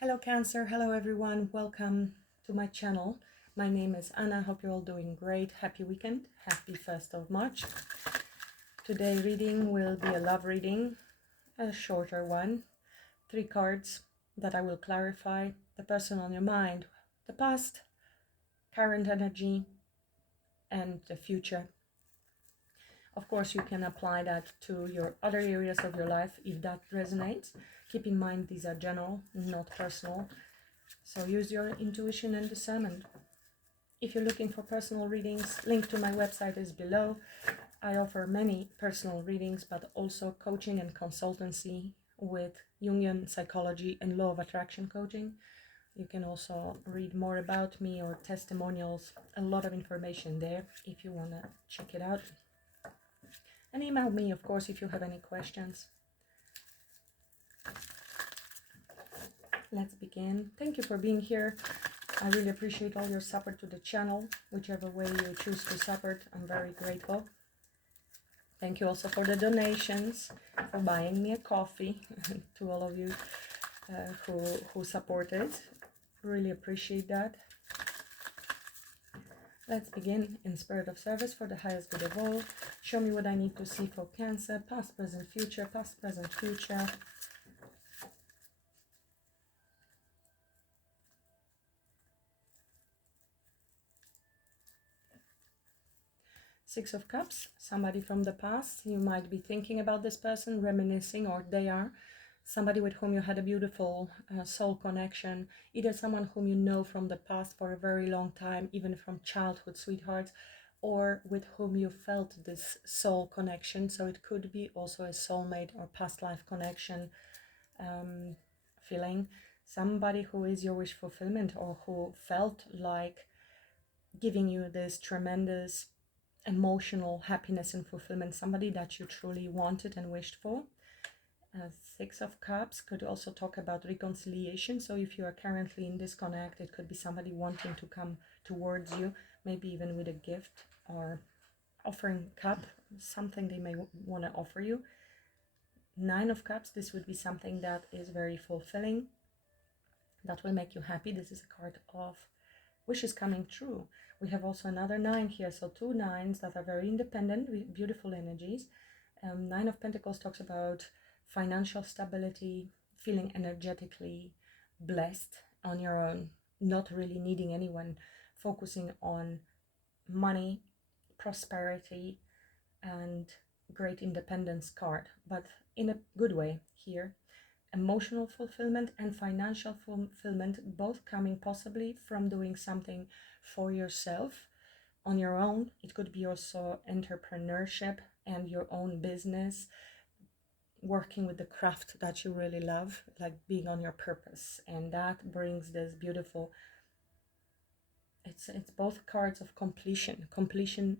Hello Cancer, hello everyone, welcome to my channel. My name is Anna, hope you're all doing great. Happy weekend, happy 1st of March. Today reading will be a love reading, a shorter one. 3 cards that I will clarify: the person on your mind, the past, current energy, and the future. Of course, you can apply that to your other areas of your life if that resonates. Keep in mind these are general, not personal. So use your intuition and discernment. If you're looking for personal readings, link to my website is below. I offer many personal readings, but also coaching and consultancy with Jungian psychology and law of attraction coaching. You can also read more about me or testimonials, a lot of information there if you want to check it out. And email me, of course, if you have any questions. Let's begin. Thank you for being here. I really appreciate all your support to the channel, whichever way you choose to support. I'm very grateful. Thank you also for the for buying me a coffee, to all of you who supported. Really appreciate that. Let's begin in spirit of service for the highest good of all. Show me what I need to see for Cancer, past, present, future, past, present, future. Six of Cups, somebody from the past. You might be thinking about this person, reminiscing, or they are somebody with whom you had a beautiful soul connection, either someone whom you know from the past for a very long time, even from childhood sweethearts, or with whom you felt this soul connection. So it could be also a soulmate or past life connection feeling. Somebody who is your wish fulfillment or who felt like giving you this tremendous emotional happiness and fulfillment, somebody that you truly wanted and wished for. Six of Cups could also talk about reconciliation. So if you are currently in disconnect, it could be somebody wanting to come towards you, maybe even with a gift or offering cup, something they may want to offer you. Nine of Cups, this would be something that is very fulfilling, that will make you happy. This is a card of wishes coming true. We have also another 9 here, so 2 9s that are very independent with beautiful energies. 9 of Pentacles talks about financial stability, feeling energetically blessed on your own, not really needing anyone, focusing on money, prosperity, and great independence card, but in a good way here. Emotional fulfillment and financial fulfillment, both coming possibly from doing something for yourself on your own. It could be also entrepreneurship and your own business, working with the craft that you really love, like being on your purpose. And that brings this beautiful, it's both cards of completion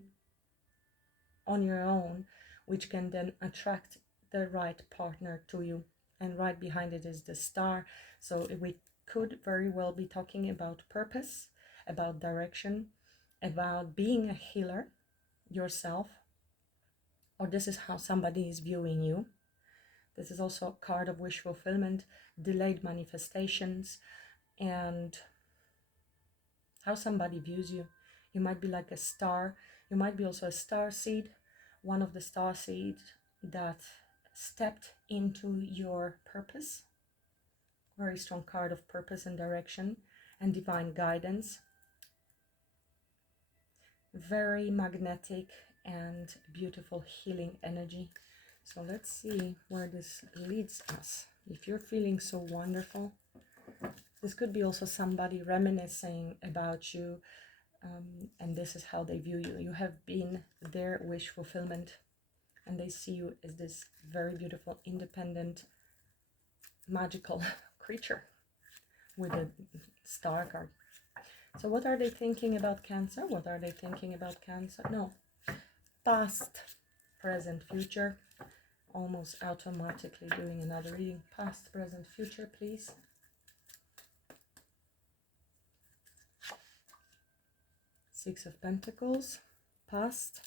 on your own, which can then attract the right partner to you. And right behind it is the star. So we could very well be talking about purpose, about direction, about being a healer yourself, or this is how somebody is viewing you. This is also a card of wish fulfillment, delayed manifestations, and how somebody views you. You might be like a star. You might be also a star seed, one of the star seeds that stepped into your purpose. Very strong card of purpose and direction and divine guidance. Very magnetic and beautiful healing energy. So let's see where this leads us. If you're feeling so wonderful, this could be also somebody reminiscing about you, and this is how they view you. You have been their wish fulfillment, and they see you as this very beautiful, independent, magical creature with a star card. So what are they thinking about Cancer? What are they thinking about Cancer? No. Past, present, future. Almost automatically doing another reading. Past, present, future, please. Six of Pentacles. Past,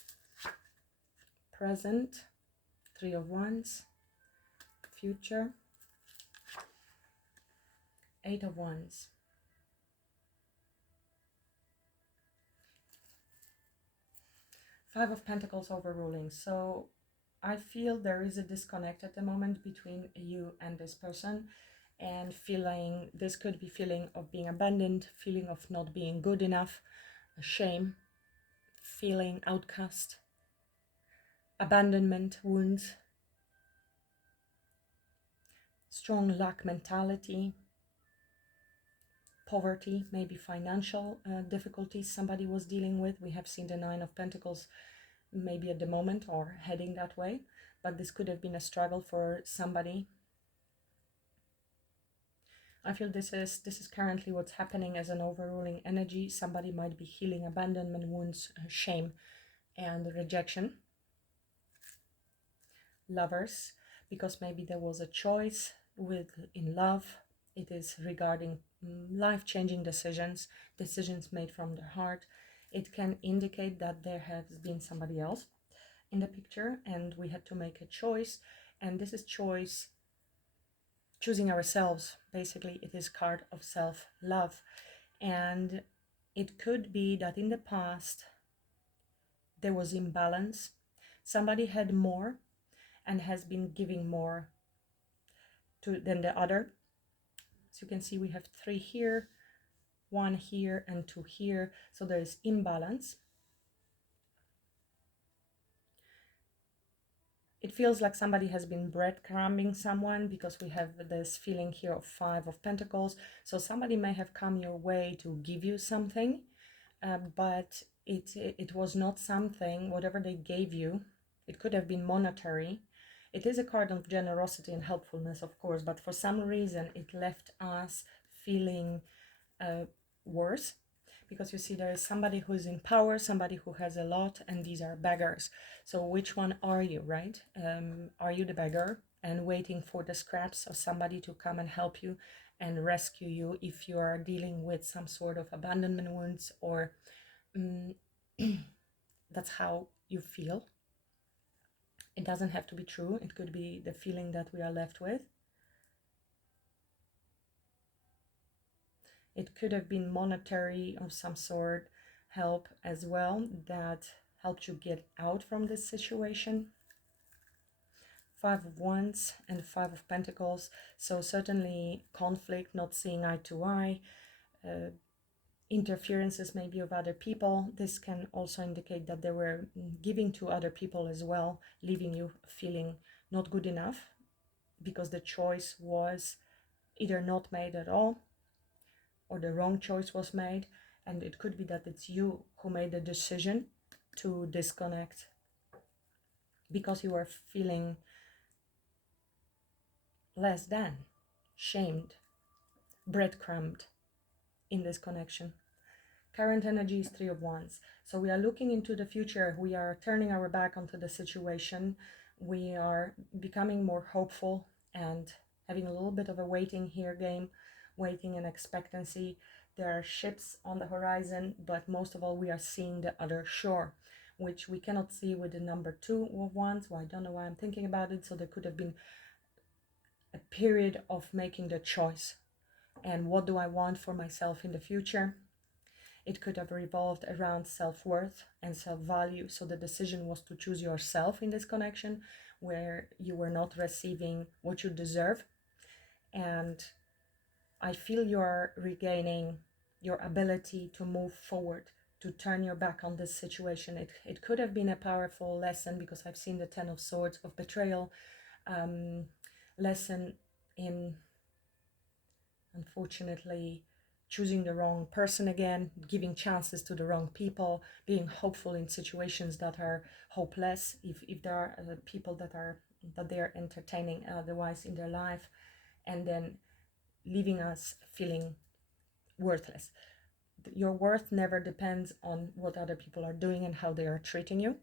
present, 3 of Wands, future, Eight of Wands. Five of Pentacles overruling. So I feel there is a disconnect at the moment between you and this person, and feeling, this could be feeling of being abandoned, feeling of not being good enough, shame, feeling outcast, abandonment wounds, strong lack mentality, poverty, maybe financial difficulties somebody was dealing with. We have seen the Nine of Pentacles maybe at the moment or heading that way, but this could have been a struggle for somebody. I feel this is currently what's happening as an overruling energy. Somebody might be healing abandonment wounds, shame, and rejection. Lovers, because maybe there was a choice in love. It is regarding life-changing decisions made from the heart. It can indicate that there has been somebody else in the picture and we had to make a choice, and this is choosing ourselves. Basically, it is card of self-love, and it could be that in the past there was imbalance. Somebody had more and has been giving more than the other. So you can see we have 3 here, 1 here, and 2 here. So there is imbalance. It feels like somebody has been breadcrumbing someone, because we have this feeling here of 5 of Pentacles. So somebody may have come your way to give you something, but it was not something, whatever they gave you. It could have been monetary. It is a card of generosity and helpfulness, of course, but for some reason it left us feeling worse, because you see there is somebody who is in power, somebody who has a lot, and these are beggars. So which one are you, right? Are you the beggar and waiting for the scraps of somebody to come and help you and rescue you if you are dealing with some sort of abandonment wounds, or that's how you feel? It doesn't have to be true. It could be the feeling that we are left with. It could have been monetary of some sort help as well that helped you get out from this situation. 5 of Wands and 5 of Pentacles. So certainly conflict, not seeing eye to eye, interferences maybe of other people. This can also indicate that they were giving to other people as well, leaving you feeling not good enough, because the choice was either not made at all or the wrong choice was made. And it could be that it's you who made the decision to disconnect because you are feeling less than, shamed, breadcrumbed in this connection. Current energy is 3 of Wands. So we are looking into the future. We are turning our back onto the situation. We are becoming more hopeful and having a little bit of a waiting here game, waiting and expectancy. There are ships on the horizon, but most of all, we are seeing the other shore, which we cannot see with the number 2 of Wands. Well, I don't know why I'm thinking about it. So there could have been a period of making the choice. And what do I want for myself in the future? It could have revolved around self-worth and self-value. So the decision was to choose yourself in this connection, where you were not receiving what you deserve. And I feel you're regaining your ability to move forward, to turn your back on this situation. It could have been a powerful lesson, because I've seen the 10 of Swords of betrayal, lesson in, unfortunately, choosing the wrong person again, giving chances to the wrong people, being hopeful in situations that are hopeless, if there are people that they are entertaining otherwise in their life, and then leaving us feeling worthless. Your worth never depends on what other people are doing and how they are treating you,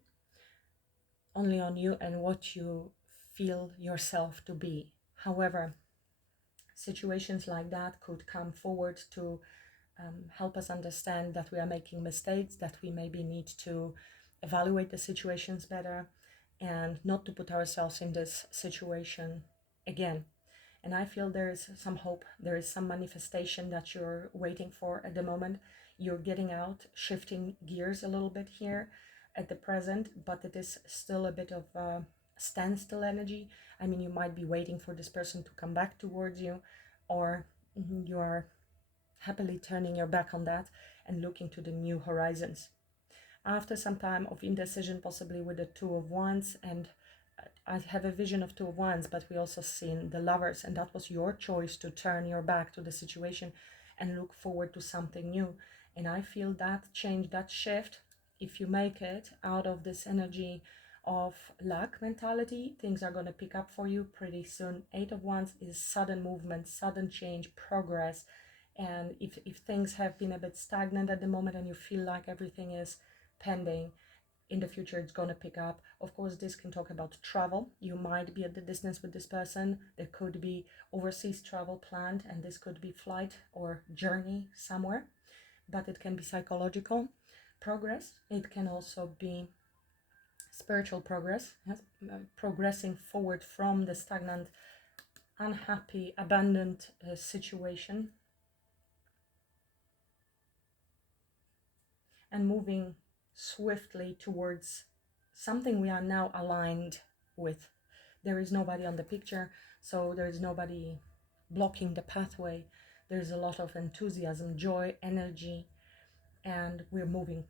only on you and what you feel yourself to be. However, situations like that could come forward to help us understand that we are making mistakes, that we maybe need to evaluate the situations better and not to put ourselves in this situation again. And I feel there is some hope, there is some manifestation that you're waiting for at the moment. You're getting out, shifting gears a little bit here at the present, but it is still a bit of standstill energy. I mean, you might be waiting for this person to come back towards you, or you are happily turning your back on that and looking to the new horizons. After some time of indecision, possibly with the Two of Wands, and I have a vision of Two of Wands, but we also seen the Lovers, and that was your choice to turn your back to the situation and look forward to something new. And I feel that change, that shift, if you make it out of this energy of luck mentality, things are going to pick up for you pretty soon. Eight of Wands is sudden movement, sudden change, progress. And if things have been a bit stagnant at the moment and you feel like everything is pending, in the future it's going to pick up. Of course, this can talk about travel. You might be at the distance with this person. There could be overseas travel planned, and this could be flight or journey somewhere, but it can be psychological progress. It can also be spiritual progress, yes? Progressing forward from the stagnant, unhappy, abandoned situation, and moving swiftly towards something we are now aligned with. There is nobody on the picture, so there is nobody blocking the pathway. There's a lot of enthusiasm, joy, energy, and we're moving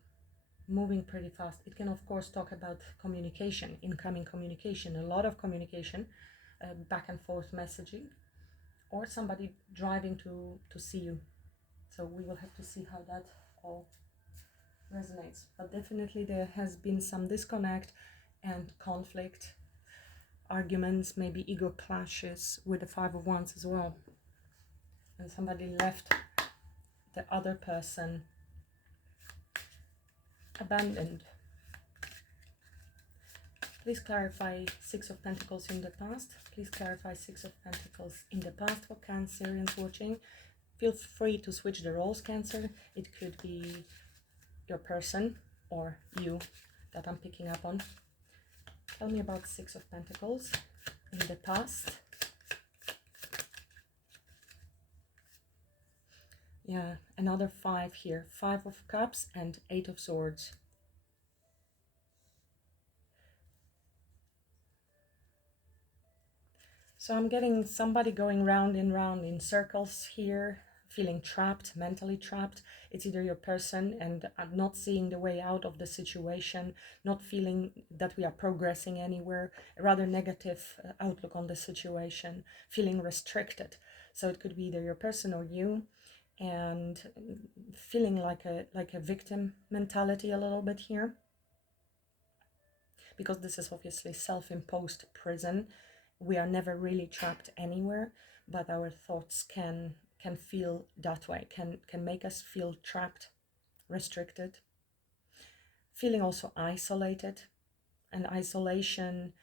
pretty fast. It can, of course, talk about communication, incoming communication, a lot of communication, back and forth messaging, or somebody driving to see you. So we will have to see how that all resonates. But definitely there has been some disconnect and conflict, arguments, maybe ego clashes with the Five of Wands as well. And somebody left the other person abandoned. Please clarify Six of Pentacles in the past. Please clarify Six of Pentacles in the past for Cancerians watching. Feel free to switch the roles, Cancer. It could be your person or you that I'm picking up on. Tell me about Six of Pentacles in the past. Yeah, another five here. Five of Cups and Eight of Swords. So I'm getting somebody going round and round in circles here, feeling trapped, mentally trapped. It's either your person and not seeing the way out of the situation, not feeling that we are progressing anywhere, a rather negative outlook on the situation, feeling restricted. So it could be either your person or you, and feeling like a victim mentality a little bit here, because this is obviously self-imposed prison. We are never really trapped anywhere, but our thoughts can feel that way, can make us feel trapped, restricted, feeling also isolated. And isolation,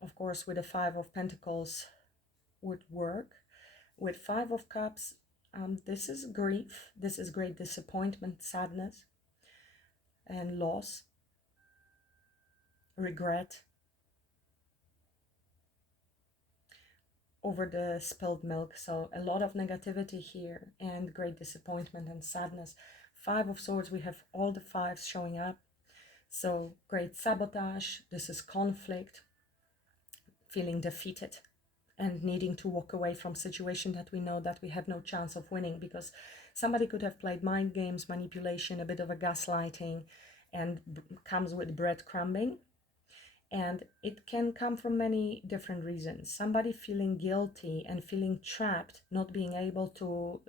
of course, with the Five of Pentacles would work. With Five of Cups, this is grief, this is great disappointment, sadness, and loss, regret over the spilled milk. So a lot of negativity here and great disappointment and sadness. Five of Swords, we have all the fives showing up. So great sabotage, this is conflict, feeling defeated and needing to walk away from situation that we know that we have no chance of winning, because somebody could have played mind games, manipulation, a bit of a gaslighting, and comes with breadcrumbing. And it can come from many different reasons. Somebody feeling guilty and feeling trapped, not being able to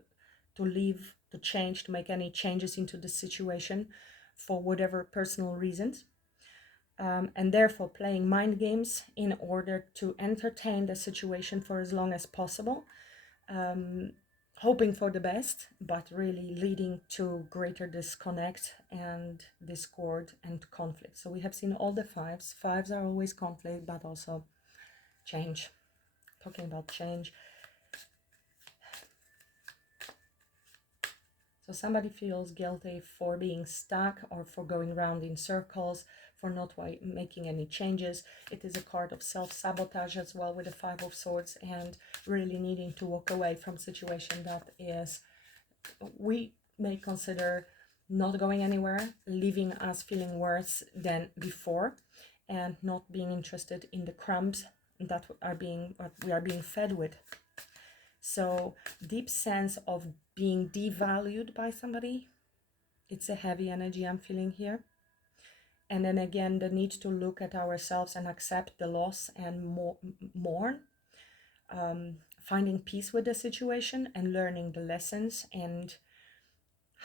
leave, to change, to make any changes into the situation for whatever personal reasons. And therefore playing mind games in order to entertain the situation for as long as possible, hoping for the best, but really leading to greater disconnect and discord and conflict. So we have seen all the fives. Fives are always conflict, but also change. Talking about change. So somebody feels guilty for being stuck or for going round in circles, for not making any changes. It is a card of self-sabotage as well with the Five of Swords, and really needing to walk away from situation that is, we may consider not going anywhere, leaving us feeling worse than before, and not being interested in the crumbs that what we are being fed with. So deep sense of being devalued by somebody. It's a heavy energy I'm feeling here. And then again, the need to look at ourselves and accept the loss and mourn. Finding peace with the situation and learning the lessons, and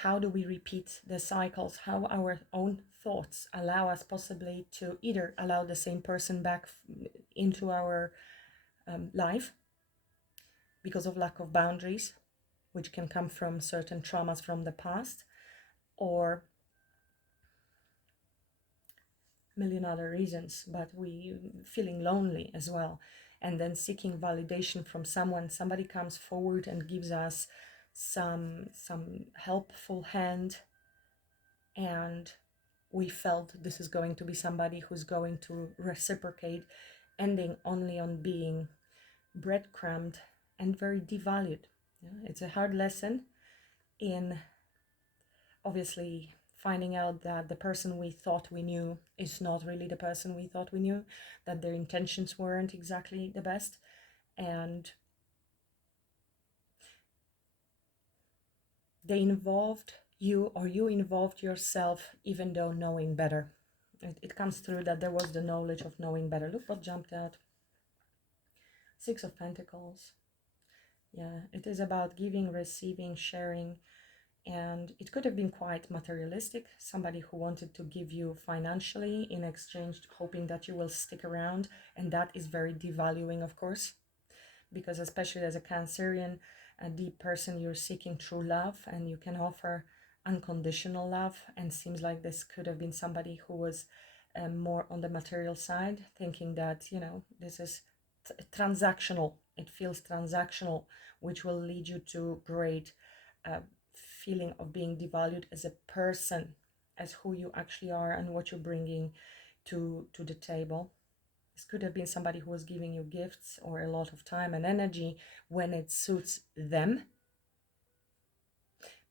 how do we repeat the cycles, how our own thoughts allow us possibly to either allow the same person back into our life because of lack of boundaries, which can come from certain traumas from the past, or a million other reasons, but we feeling lonely as well, and then seeking validation from someone. Somebody comes forward and gives us some helpful hand, and we felt this is going to be somebody who's going to reciprocate, ending only on being breadcrumbed and very devalued. It's a hard lesson in obviously finding out that the person we thought we knew is not really the person we thought we knew, that their intentions weren't exactly the best, and they involved you, or you involved yourself, even though knowing better. It comes through that there was the knowledge of knowing better. Look what jumped out. Six of Pentacles. Yeah, it is about giving, receiving, sharing, and it could have been quite materialistic. Somebody who wanted to give you financially in exchange, hoping that you will stick around, and that is very devaluing, of course, because especially as a Cancerian, a deep person, you're seeking true love, and you can offer unconditional love, and seems like this could have been somebody who was more on the material side, thinking that, this is transactional. It feels transactional, which will lead you to great feeling of being devalued as a person, as who you actually are and what you're bringing to the table. This could have been somebody who was giving you gifts or a lot of time and energy when it suits them,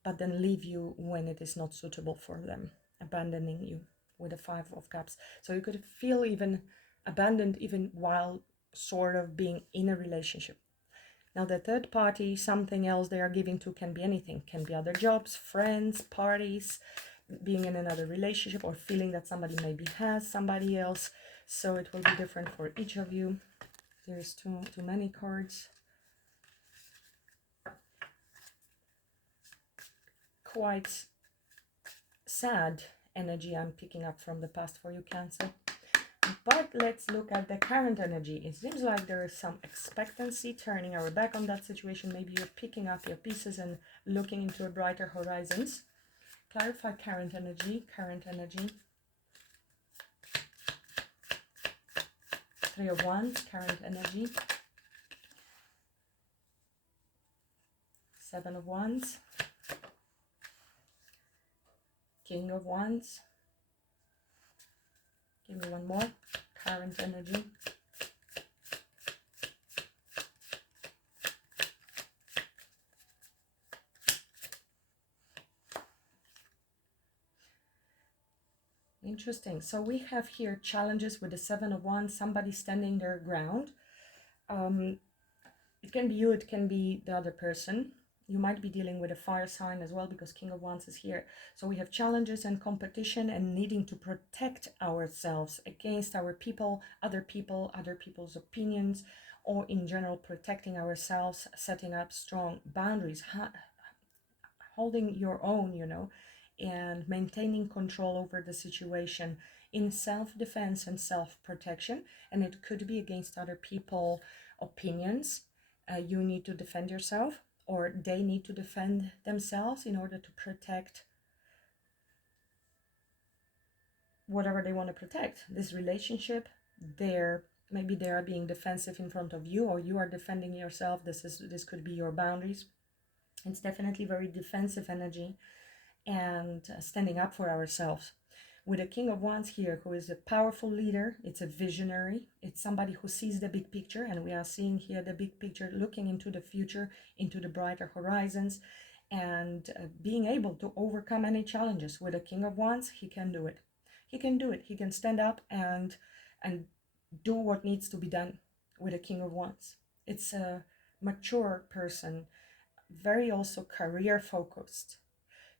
but then leave you when it is not suitable for them, abandoning you with the Five of Cups. So you could feel even abandoned even while sort of being in a relationship. Now the third party, something else they are giving to, can be anything. Can be other jobs, friends, parties, being in another relationship, or feeling that somebody maybe has somebody else. So it will be different for each of you. There's too many cards. Quite sad energy I'm picking up from the past for you, Cancer. But let's look at the current energy. It seems like there is some expectancy, turning our back on that situation. Maybe you're picking up your pieces and looking into a brighter horizons. Clarify current energy, Three of Wands, current energy. Seven of Wands. King of Wands. Give me one more. Current energy. Interesting. So we have here challenges with the Seven of Wands, somebody standing their ground. It can be you, it can be the other person. You might be dealing with a fire sign as well, because King of Wands is here. So we have challenges and competition and needing to protect ourselves against our people, other people's opinions, or in general protecting ourselves, setting up strong boundaries, holding your own, and maintaining control over the situation in self-defense and self-protection. And it could be against other people's opinions. You need to defend yourself, or they need to defend themselves in order to protect whatever they want to protect. This relationship, maybe they are being defensive in front of you, or you are defending yourself. This could be your boundaries. It's definitely very defensive energy and standing up for ourselves. With a King of Wands here, who is a powerful leader, it's a visionary, it's somebody who sees the big picture, and we are seeing here the big picture, looking into the future, into the brighter horizons, and being able to overcome any challenges. With a King of Wands, he can do it. He can do it. He can stand up and do what needs to be done with a King of Wands. It's a mature person, very also career focused.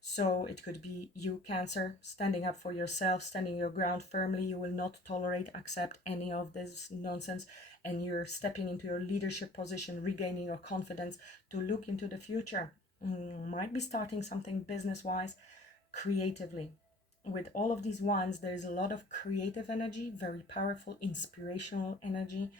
So it could be you, Cancer, standing up for yourself, standing your ground firmly. You will not tolerate, accept any of this nonsense, and you're stepping into your leadership position, regaining your confidence to look into the future. Might be starting something business-wise, creatively. With all of these wands, there's a lot of creative energy, very powerful, inspirational energy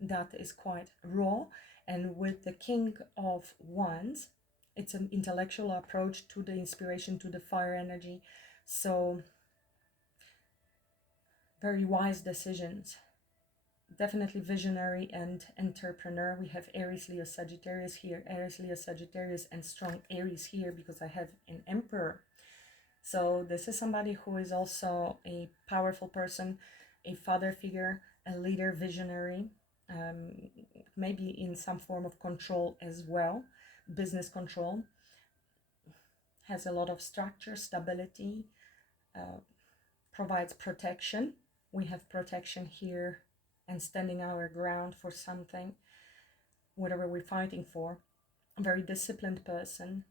that is quite raw. And with the King of Wands, it's an intellectual approach to the inspiration, to the fire energy. So very wise decisions. Definitely visionary and entrepreneur. We have Aries, Leo, Sagittarius here. Aries, Leo, Sagittarius, and strong Aries here because I have an Emperor. So this is somebody who is also a powerful person, a father figure, a leader, visionary, maybe in some form of control as well, business control. Has a lot of structure, stability, provides protection. We have protection here and standing our ground for something, whatever we're fighting for. A very disciplined person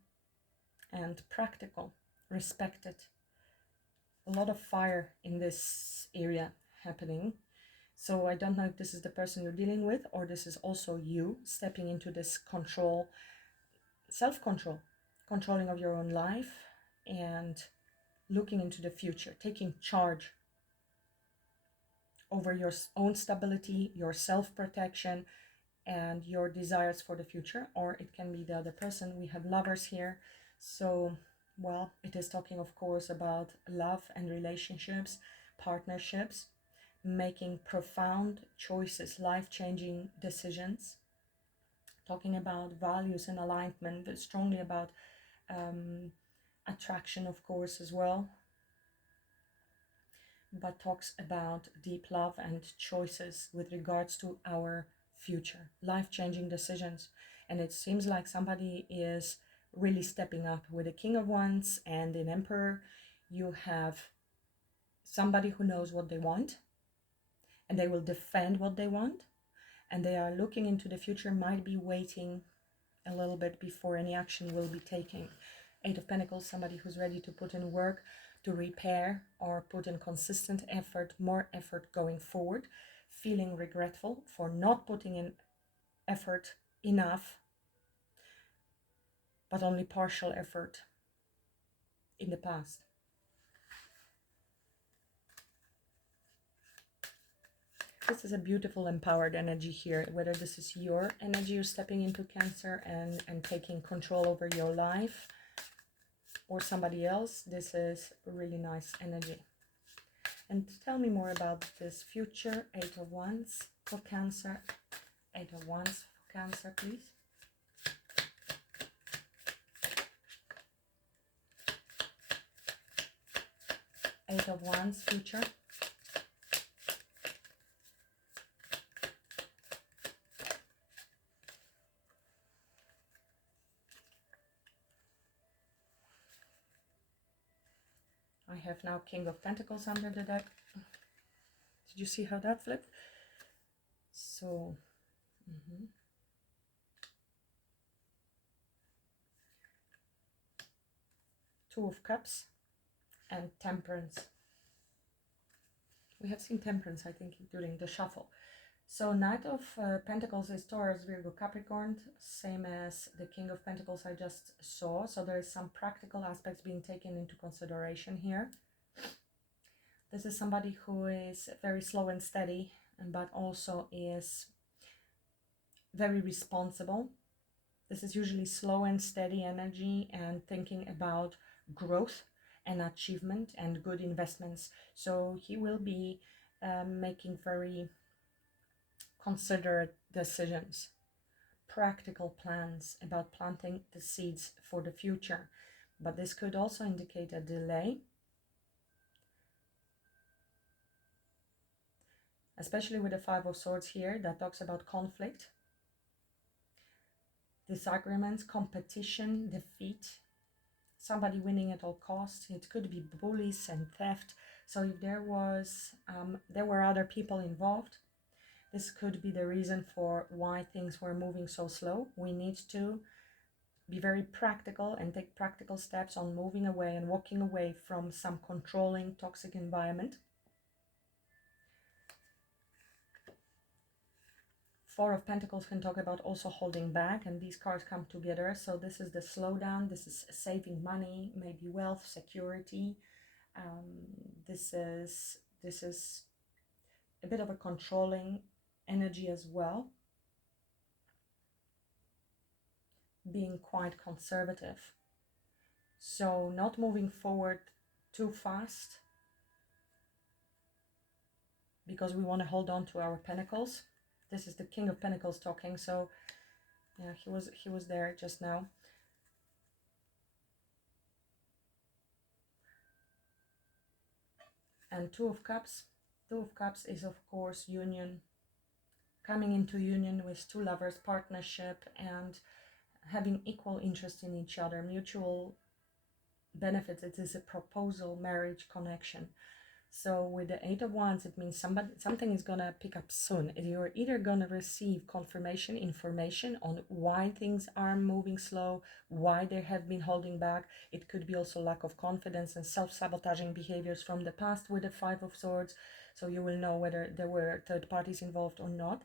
and practical, respected. A lot of fire in this area happening. So I don't know if this is the person you're dealing with, or this is also you stepping into this control, self-control, controlling of your own life and looking into the future, taking charge over your own stability, your self-protection, and your desires for the future. Or it can be the other person. We have Lovers here. So, well, it is talking, of course, about love and relationships, partnerships, making profound choices, life-changing decisions, talking about values and alignment, but strongly about attraction, of course, as well, but talks about deep love and choices with regards to our future, life-changing decisions. And it seems like somebody is really stepping up. With a King of Wands and an Emperor, you have somebody who knows what they want, and they will defend what they want, and they are looking into the future, might be waiting a little bit before any action will be taken. Eight of Pentacles, somebody who's ready to put in work, to repair or put in consistent effort, more effort going forward, feeling regretful for not putting in effort enough, but only partial effort in the past. This is a beautiful empowered energy here, whether this is your energy, you're stepping into Cancer and taking control over your life, or somebody else. This is a really nice energy. And tell me more about this future. Eight of Wands for Cancer. Eight of Wands for Cancer, please. Eight of Wands, future. I have now King of Pentacles under the deck. Did you see how that flipped? So, Two of Cups and Temperance. We have seen Temperance, I think, during the shuffle. So Knight of Pentacles is Taurus, Virgo, Capricorn, same as the King of Pentacles I just saw. So there is some practical aspects being taken into consideration here. This is somebody who is very slow and steady, but also is very responsible. This is usually slow and steady energy and thinking about growth and achievement and good investments. So he will be making very considerate decisions, practical plans about planting the seeds for the future. But this could also indicate a delay, especially with the Five of Swords here that talks about conflict, disagreements, competition, defeat, somebody winning at all costs. It could be bullies and theft. So if there were other people involved, this could be the reason for why things were moving so slow. We need to be very practical and take practical steps on moving away and walking away from some controlling, toxic environment. Four of Pentacles can talk about also holding back, and these cards come together. So this is the slowdown, this is saving money, maybe wealth, security. This is a bit of a controlling energy as well, being quite conservative. So not moving forward too fast because we want to hold on to our pentacles. This is the King of Pentacles talking, so yeah, he was there just now. And Two of Cups. Two of Cups is, of course, union, coming into union with two lovers, partnership, and having equal interest in each other, mutual benefits. It is a proposal, marriage, connection. So with the Eight of Wands, it means something is going to pick up soon. You're either going to receive confirmation, information on why things are moving slow, why they have been holding back. It could be also lack of confidence and self-sabotaging behaviors from the past with the Five of Swords. So you will know whether there were third parties involved or not,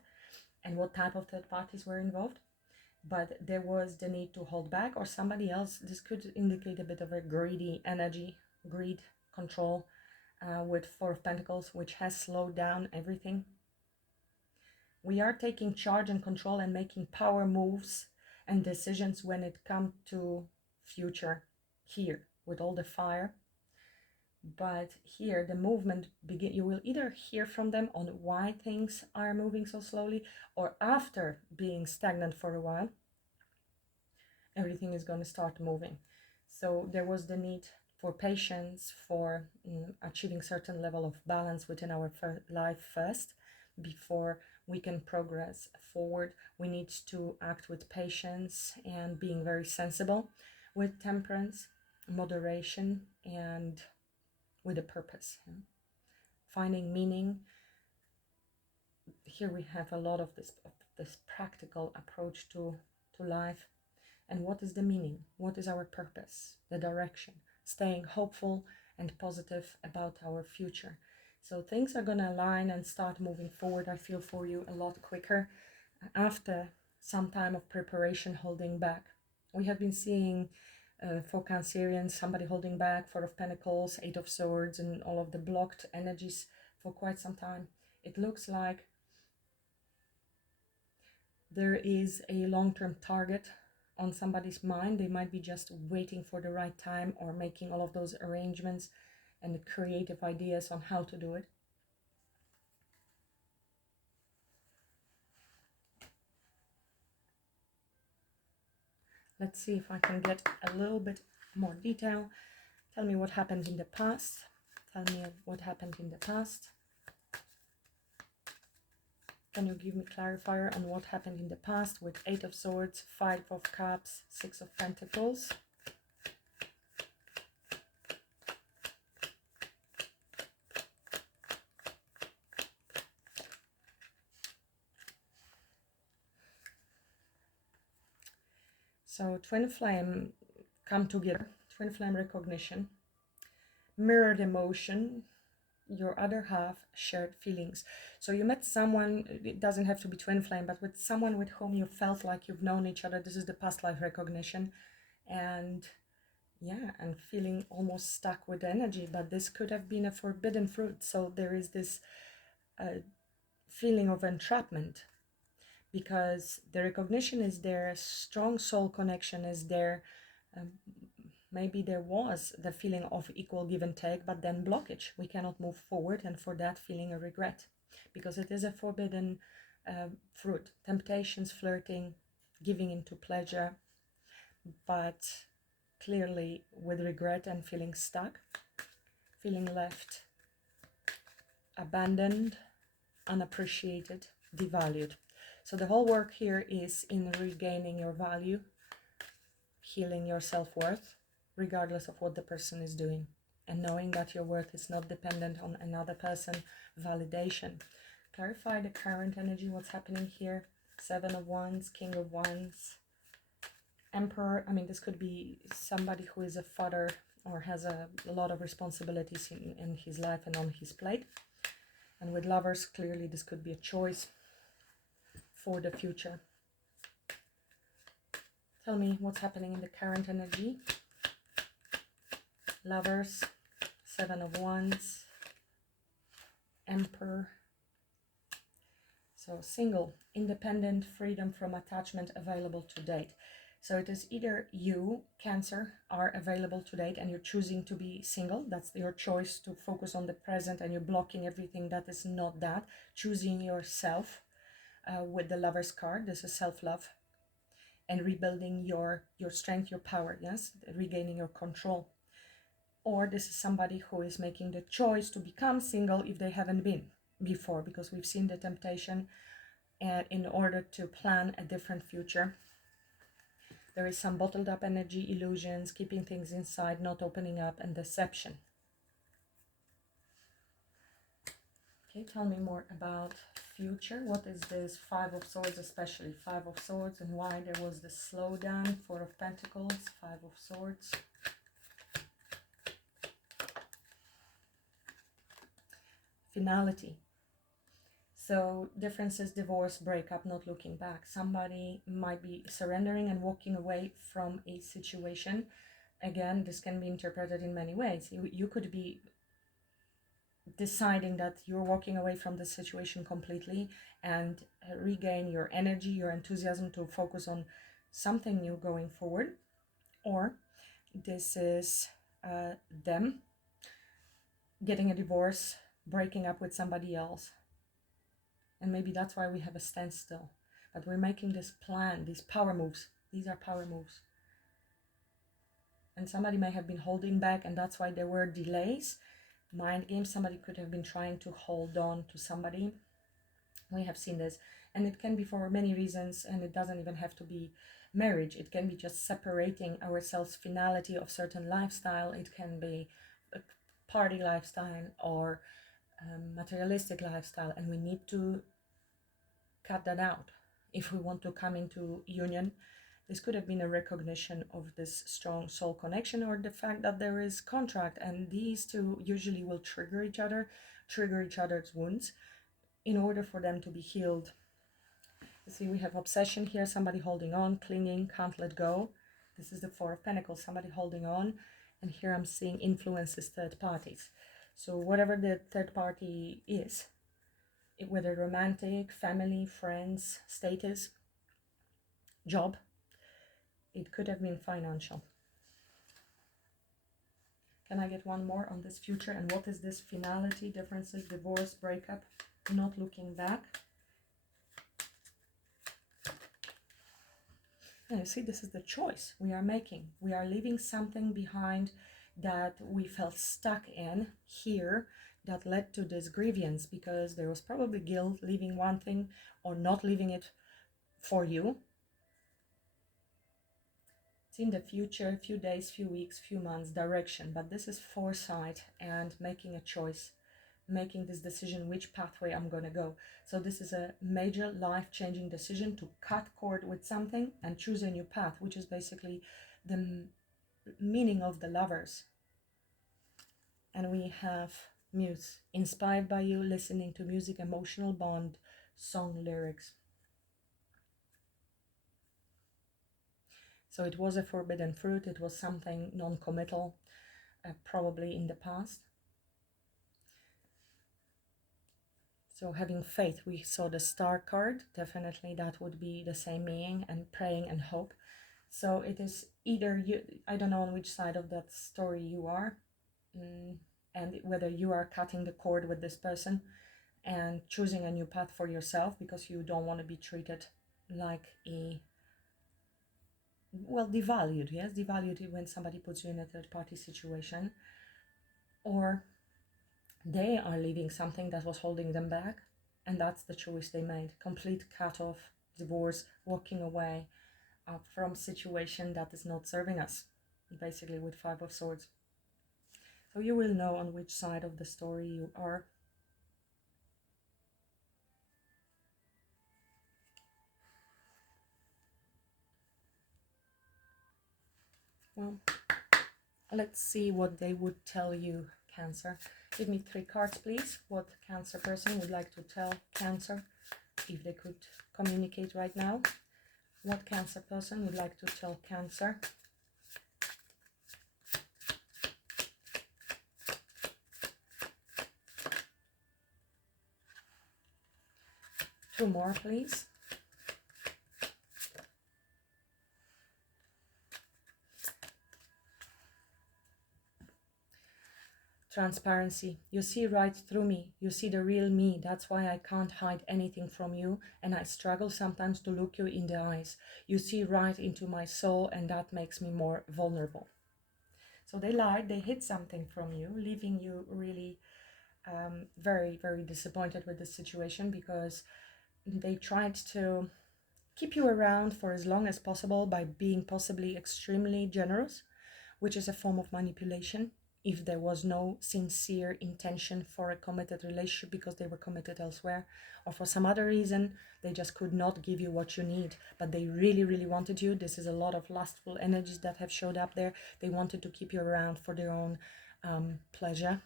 and what type of third parties were involved. But there was the need to hold back, or somebody else. This could indicate a bit of a greedy energy, greed, control. With Four of Pentacles, which has slowed down everything. We are taking charge and control and making power moves and decisions when it comes to future here with all the fire. But here the movement you will either hear from them on why things are moving so slowly, or after being stagnant for a while, everything is going to start moving. So there was the need for patience, for achieving certain level of balance within our life first, before we can progress forward. We need to act with patience and being very sensible, with temperance, moderation, and with a purpose. Finding meaning. Here we have a lot of this practical approach to life. And what is the meaning? What is our purpose? The direction? Staying hopeful and positive about our future. So things are going to align and start moving forward, I feel, for you a lot quicker after some time of preparation, holding back. We have been seeing for Cancerians, somebody holding back, Four of Pentacles, Eight of Swords, and all of the blocked energies for quite some time. It looks like there is a long-term target on somebody's mind. They might be just waiting for the right time, or making all of those arrangements and the creative ideas on how to do it. Let's see if I can get a little bit more detail. Tell me what happened in the past. Tell me what happened in the past. Can you give me clarifier on what happened in the past with Eight of Swords, Five of Cups, Six of Pentacles? So twin flame come together, twin flame recognition, mirrored emotion, your other half shared feelings. So you met someone, it doesn't have to be twin flame, but with someone with whom you felt like you've known each other. This is the past life recognition. And yeah, and feeling almost stuck with energy, but this could have been a forbidden fruit. So there is this feeling of entrapment, because the recognition is there, a strong soul connection is there. Maybe there was the feeling of equal give and take, but then blockage. We cannot move forward, and for that feeling a regret, because it is a forbidden fruit. Temptations, flirting, giving into pleasure, but clearly with regret and feeling stuck, feeling left abandoned, unappreciated, devalued. So the whole work here is in regaining your value, healing your self-worth, regardless of what the person is doing, and knowing that your worth is not dependent on another person validation. Clarify the current energy, what's happening here. 7 of Wands, King of Wands, Emperor. I mean, this could be somebody who is a father or has a lot of responsibilities in his life and on his plate. And with Lovers, clearly this could be a choice for the future. Tell me what's happening in the current energy. Lovers, 7 of Wands, Emperor. So single, independent, freedom from attachment available to date. So it is either you, Cancer, are available to date and you're choosing to be single. That's your choice to focus on the present, and you're blocking everything that is not that. Choosing yourself with the Lovers card. This is self-love and rebuilding your strength, your power, yes? Regaining your control. Or this is somebody who is making the choice to become single if they haven't been before, because we've seen the temptation in order to plan a different future. There is some bottled up energy, illusions, keeping things inside, not opening up, and deception. Okay, tell me more about future. What is this 5 of Swords, especially 5 of Swords, and why there was this slowdown? 4 of Pentacles, 5 of Swords. Finality. So differences, divorce, breakup, not looking back. Somebody might be surrendering and walking away from a situation. Again, this can be interpreted in many ways. You could be deciding that you're walking away from the situation completely and regain your energy, your enthusiasm to focus on something new going forward. Or this is them getting a divorce, breaking up with somebody else. And maybe that's why we have a standstill. But we're making this plan, these power moves. These are power moves. And somebody may have been holding back, and that's why there were delays. Mind games, somebody could have been trying to hold on to somebody. We have seen this. And it can be for many reasons, and it doesn't even have to be marriage. It can be just separating ourselves, finality of certain lifestyle. It can be a party lifestyle or materialistic lifestyle, and we need to cut that out if we want to come into union. This could have been a recognition of this strong soul connection, or the fact that there is contract, and these two usually will trigger each other's wounds in order for them to be healed. You see, we have obsession here, somebody holding on, clinging, can't let go. This is the 4 of Pentacles, somebody holding on. And here I'm seeing influences, third parties. So whatever the third party is, whether romantic, family, friends, status, job, it could have been financial. Can I get one more on this future? And what is this finality, differences, divorce, breakup, not looking back? And you see, this is the choice we are making. We are leaving something behind that we felt stuck in here, that led to this grievance, because there was probably guilt leaving one thing or not leaving it for you. It's in the future, few days, few weeks, few months, direction, but this is foresight and making a choice, making this decision which pathway I'm going to go. So this is a major life-changing decision to cut cord with something and choose a new path, which is basically the meaning of the Lovers. And we have Muse, inspired by you, listening to music, emotional bond, song lyrics. So it was a forbidden fruit, it was something non-committal, probably in the past. So having faith, we saw the star card, definitely that would be the same meaning, and praying and hope. So it is either you, I don't know on which side of that story you are, and whether you are cutting the cord with this person and choosing a new path for yourself because you don't want to be treated like a well, devalued, yes, devalued when somebody puts you in a third party situation, or they are leaving something that was holding them back, and that's the choice they made. Complete cut off, divorce, walking away from situation that is not serving us, basically with Five of Swords. So you will know on which side of the story you are. Well, let's see what they would tell you, Cancer. Give me 3 cards, please. What Cancer person would like to tell Cancer, if they could communicate right now. What Cancer person would like to tell Cancer? Two more, please. Transparency. You see right through me. You see the real me. That's why I can't hide anything from you, and I struggle sometimes to look you in the eyes. You see right into my soul, and that makes me more vulnerable. So they lied. They hid something from you, leaving you really very, very disappointed with the situation, because they tried to keep you around for as long as possible by being possibly extremely generous, which is a form of manipulation if there was no sincere intention for a committed relationship because they were committed elsewhere, or for some other reason they just could not give you what you need, but they really, really wanted you. This is a lot of lustful energies that have showed up there. They wanted to keep you around for their own pleasure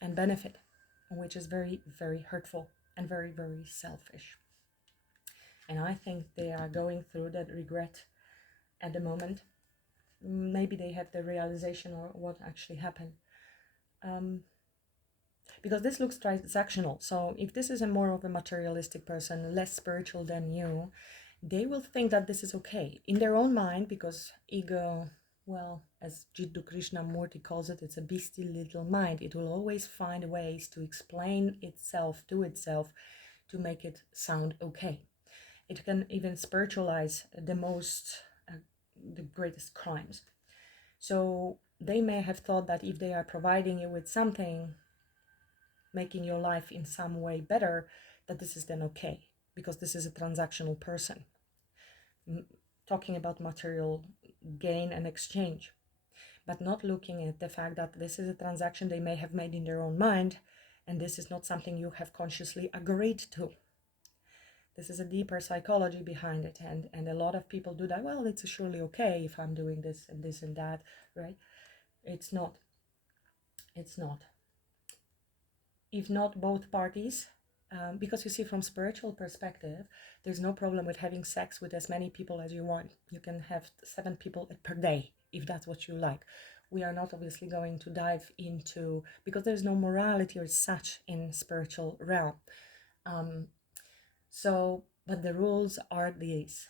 and benefit, which is very, very hurtful and very, very selfish. And I think they are going through that regret at the moment. Maybe they have the realization or what actually happened. Because this looks transactional. So if this is a more of a materialistic person, less spiritual than you, they will think that this is okay in their own mind, because ego, well, as Jiddu Krishnamurti calls it, it's a beastly little mind. It will always find ways to explain itself to itself to make it sound okay. It can even spiritualize the greatest crimes. So they may have thought that if they are providing you with something, making your life in some way better, that this is then okay, because this is a transactional person talking about material gain and exchange, but not looking at the fact that this is a transaction they may have made in their own mind, and this is not something you have consciously agreed to. This is a deeper psychology behind it, and a lot of people do that. Well, it's surely okay if I'm doing this and that, right? It's not. It's not. If not both parties, because you see, from spiritual perspective, there's no problem with having sex with as many people as you want. You can have 7 people per day if that's what you like. We are not obviously going to dive into, because there's no morality or such in spiritual realm. But the rules are these.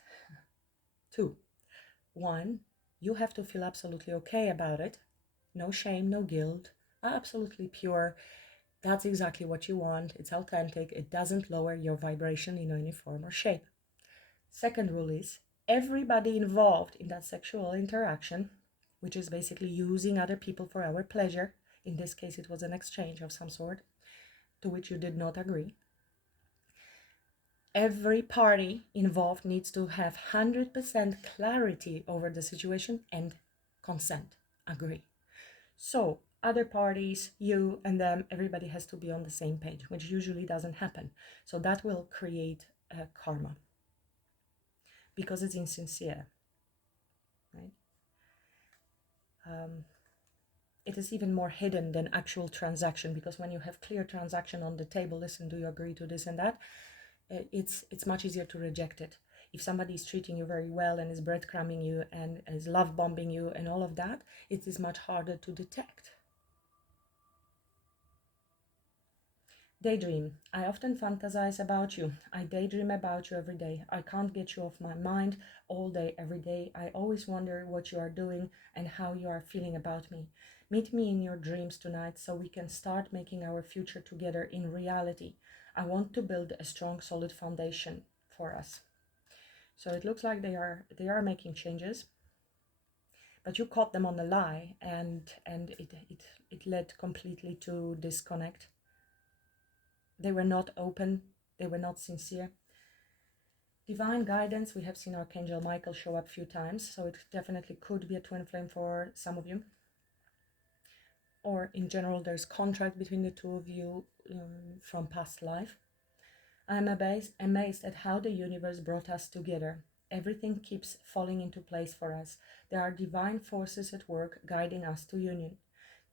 2. 1, you have to feel absolutely okay about it. No shame, no guilt, absolutely pure. That's exactly what you want. It's authentic. It doesn't lower your vibration in any form or shape. Second rule is, everybody involved in that sexual interaction, which is basically using other people for our pleasure, in this case it was an exchange of some sort, to which you did not agree. Every party involved needs to have 100% clarity over the situation and consent, agree. So other parties, you and them, everybody has to be on the same page, which usually doesn't happen. So that will create a karma, because it's insincere, right? It is even more hidden than actual transaction, because when you have clear transaction on the table, listen, do you agree to this and that? It's much easier to reject it. If somebody is treating you very well and is breadcrumbing you and is love bombing you and all of that, it is much harder to detect. Daydream. I often fantasize about you. I daydream about you every day. I can't get you off my mind all day, every day. I always wonder what you are doing and how you are feeling about me. Meet me in your dreams tonight so we can start making our future together in reality. I want to build a strong, solid foundation for us. So it looks like they are making changes. but you caught them on the lie, and it led completely to disconnect. They were not open, they were not sincere. Divine guidance, we have seen Archangel Michael show up a few times, so it definitely could be a twin flame for some of you. Or in general, there's contract between the two of you from past life. I'm amazed at how the universe brought us together. Everything keeps falling into place for us. There are divine forces at work guiding us to union.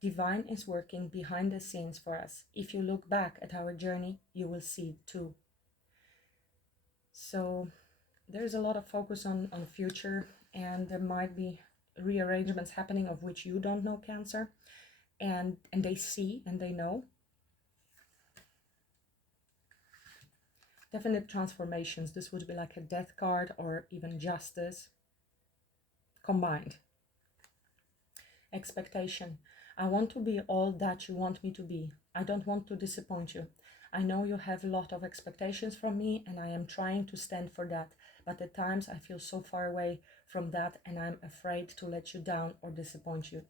Divine is working behind the scenes for us. If you look back at our journey, you will see it too. So there's a lot of focus on future, and there might be rearrangements happening of which you don't know, Cancer, and they see and they know. Definite transformations. This would be like a death card or even justice combined. Expectation. I want to be all that you want me to be. I don't want to disappoint you. I know you have a lot of expectations from me, and I am trying to stand for that. But at times I feel so far away from that, and I'm afraid to let you down or disappoint you.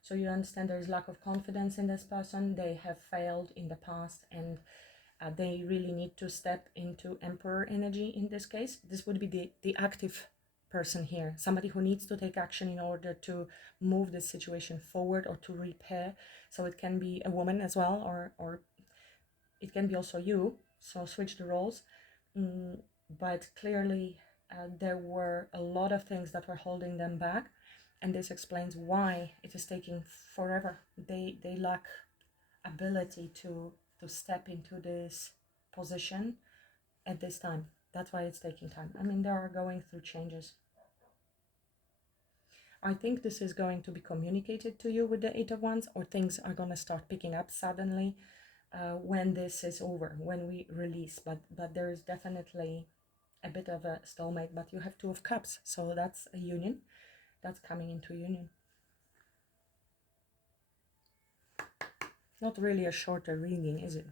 So you understand there is lack of confidence in this person. They have failed in the past, and they really need to step into Emperor energy in this case. This would be the active person here, somebody who needs to take action in order to move this situation forward or to repair. So it can be a woman as well, or it can be also you, so switch the roles. But clearly there were a lot of things that were holding them back, and this explains why it is taking forever. They lack ability to step into this position at this time. That's why it's taking time. I mean, they are going through changes. I think this is going to be communicated to you with the Eight of Wands, or things are going to start picking up suddenly when this is over, when we release. But there is definitely a bit of a stalemate. But you have Two of Cups, so that's a union. That's coming into union. Not really a shorter reading, is it?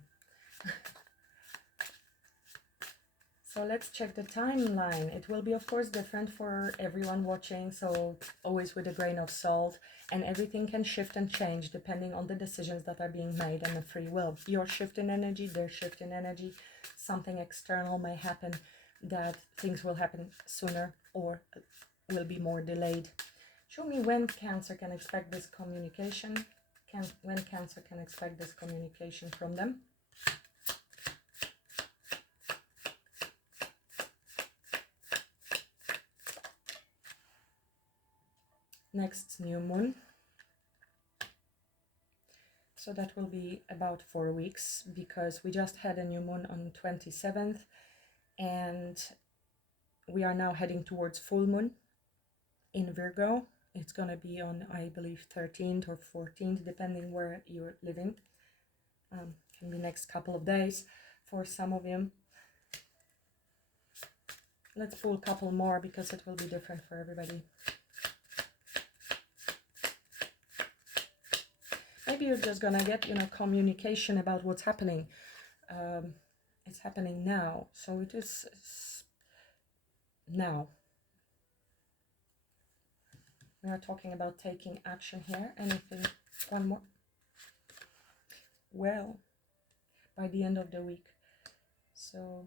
So let's check the timeline. It will be, of course, different for everyone watching, so always with a grain of salt. And everything can shift and change depending on the decisions that are being made and the free will. Your shift in energy, their shift in energy. Something external may happen that things will happen sooner or will be more delayed. Show me when Cancer can expect this communication. When Cancer can expect this communication from them. Next new moon. So that will be about 4 weeks, because we just had a new moon on 27th, and we are now heading towards full moon in Virgo. It's going to be on, I believe, 13th or 14th, depending where you're living. Can be next couple of days for some of you. Let's pull a couple more because it will be different for everybody. Maybe you're just gonna get, communication about what's happening. It's happening now, so it is now. We are talking about taking action here. Anything? One more. Well, by the end of the week. So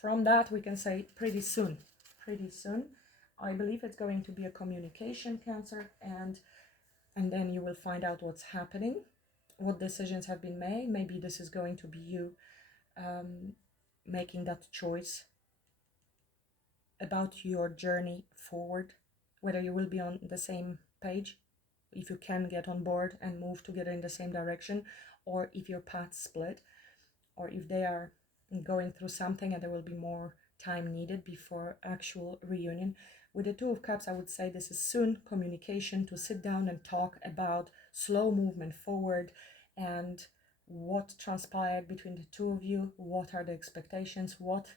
from that we can say pretty soon. Pretty soon. I believe it's going to be a communication, Cancer, and then you will find out what's happening, what decisions have been made. Maybe this is going to be you making that choice about your journey forward, whether you will be on the same page, if you can get on board and move together in the same direction, or if your paths split, or if they are going through something and there will be more time needed before actual reunion. With the Two of Cups, I would say this is soon communication, to sit down and talk about slow movement forward and what transpired between the two of you, what are the expectations, what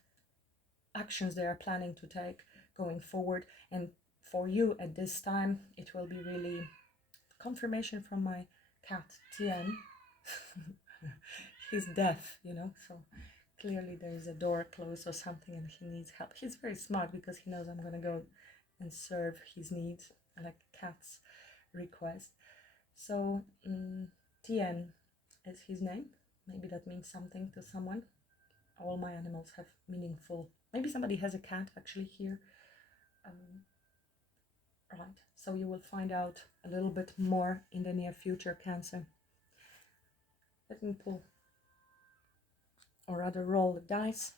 actions they are planning to take going forward. And for you at this time, it will be really confirmation from my cat, Tien. He's deaf, so clearly there is a door closed or something and he needs help. He's very smart because he knows I'm gonna go and serve his needs, like cat's request. So Tien is his name. Maybe that means something to someone. All my animals have meaningful. Maybe somebody has a cat actually here. Right, so you will find out a little bit more in the near future, Cancer. Let me pull, or rather roll the dice.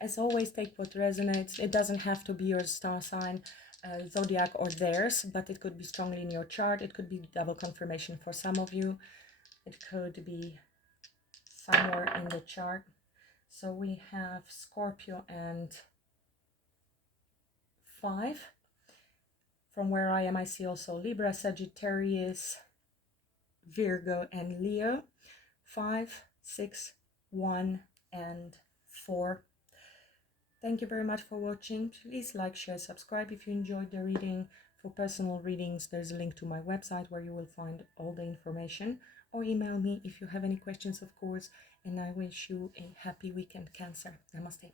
As always, take what resonates. It doesn't have to be your star sign, zodiac, or theirs, but it could be strongly in your chart. It could be double confirmation for some of you. It could be somewhere in the chart. So we have Scorpio and 5. From where I am, I see also Libra, Sagittarius, Virgo, and Leo. 5, 6, 1, and 4. Thank you very much for watching. Please like, share, subscribe if you enjoyed the reading. For personal readings, there's a link to my website where you will find all the information, or email me if you have any questions, of course. And I wish you a happy weekend, Cancer. Namaste.